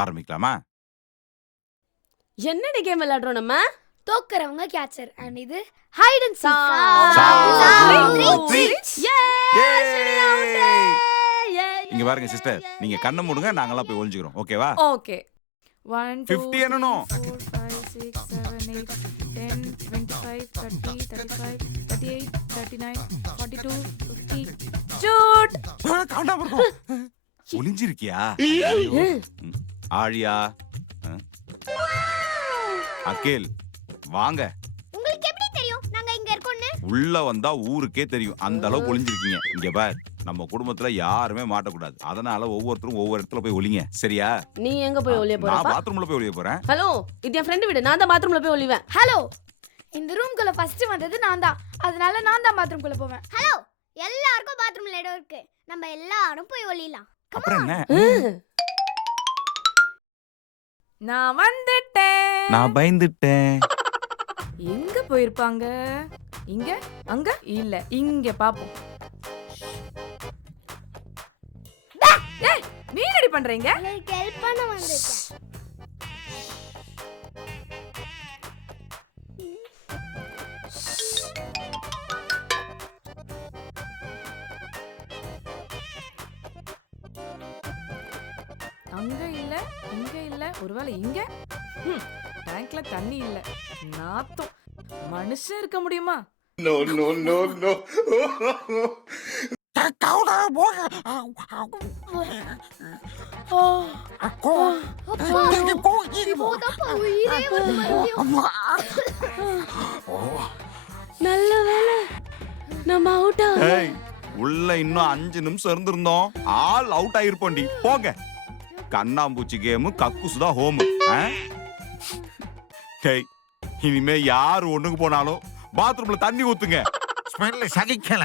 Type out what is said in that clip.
ஆரம்பிக்கலாமா? என்னடி கேம் விளையாடுறோம் நம்ம? தோக்கறவங்க கேட்சர் அண்ட் இது ஹைட் அண்ட் இங்க பாருங்க சிஸ்டர், நீங்க கண்ணை மூடுங்க, நாங்கெல்லாம் போய் ஒளிஞ்சுக்கிறோம். ஓகேவா? ஓகே. 1 50 என்னணும் 4 5 6 7 8 10 25 30 35 38 39 42 50 shoot. காண்டாம இருக்கும். ஒளிஞ்சிருக்கியா? ஆழியா, அகில் வாங்க. உங்களுக்கு எப்படி தெரியும் நாங்க இங்க இருக்கோம்னு? உள்ள வந்தா ஊருக்கே தெரியும், அந்த அளவுக்கு ஒளிஞ்சிருக்கீங்க. இங்க பார், நம்ம குடும்பத்துல யாருமே மாட்டக்கூடாது. அதனால ஒவ்வொருத்தரும் ஒவ்வொரு இடத்துல போய் ஒளிங்க, சரியா? நீ எங்க போய் ஒளிய போற? நான் பாத்ரூம்ல போய் ஒளிய போறேன். ஹலோ, இது என் ஃப்ரெண்ட் வீடு. நான் தான் பாத்ரூம்ல போய் ஒளிவேன். ஹலோ, இந்த ரூம்குள்ள ஃபர்ஸ்ட் வந்தது நான் தான். அதனால நான் தான் பாத்ரூம்குள்ள போவேன். ஹலோ, எல்லாருக்கும் பாத்ரூம்ல இடம் இருக்கு. நம்ம எல்லாரும் போய் ஒளியலாம். அப்புறம் என்ன? நான் வந்துட்டேன். நான் பயந்துட்டேன். எங்க போயிருப்பாங்க? இங்க, அங்க, இல்ல இங்க பாப்போம். ஏய், நீ ரெடி பண்றீங்க? உங்களுக்கு ஹெல்ப் பண்ண வந்திருக்கேன். அங்க இல்ல, இங்க இல்ல, ஒருவேளை இங்க? டேங்க்ல தண்ணி இல்ல. நாத்தம். மனுஷன் இருக்க முடியுமா? No, no, no, no. நல்ல வேளை நம்ம அவுட்டா. ஏய், உள்ள இன்னும் 5 நிமிஷம் இருந்திருந்தோம், ஆல் அவுட் ஆயிருப்போண்டி. போங்க. கண்ணாம்பூச்சி கேமு, கக்குசுதா ஹோமு. டேய், இனிமே யாரு ஒண்ணுக்கு போனாலும் பாத்ரூம்ல தண்ணி ஊத்துங்க. ஸ்மெல் சகிக்கல.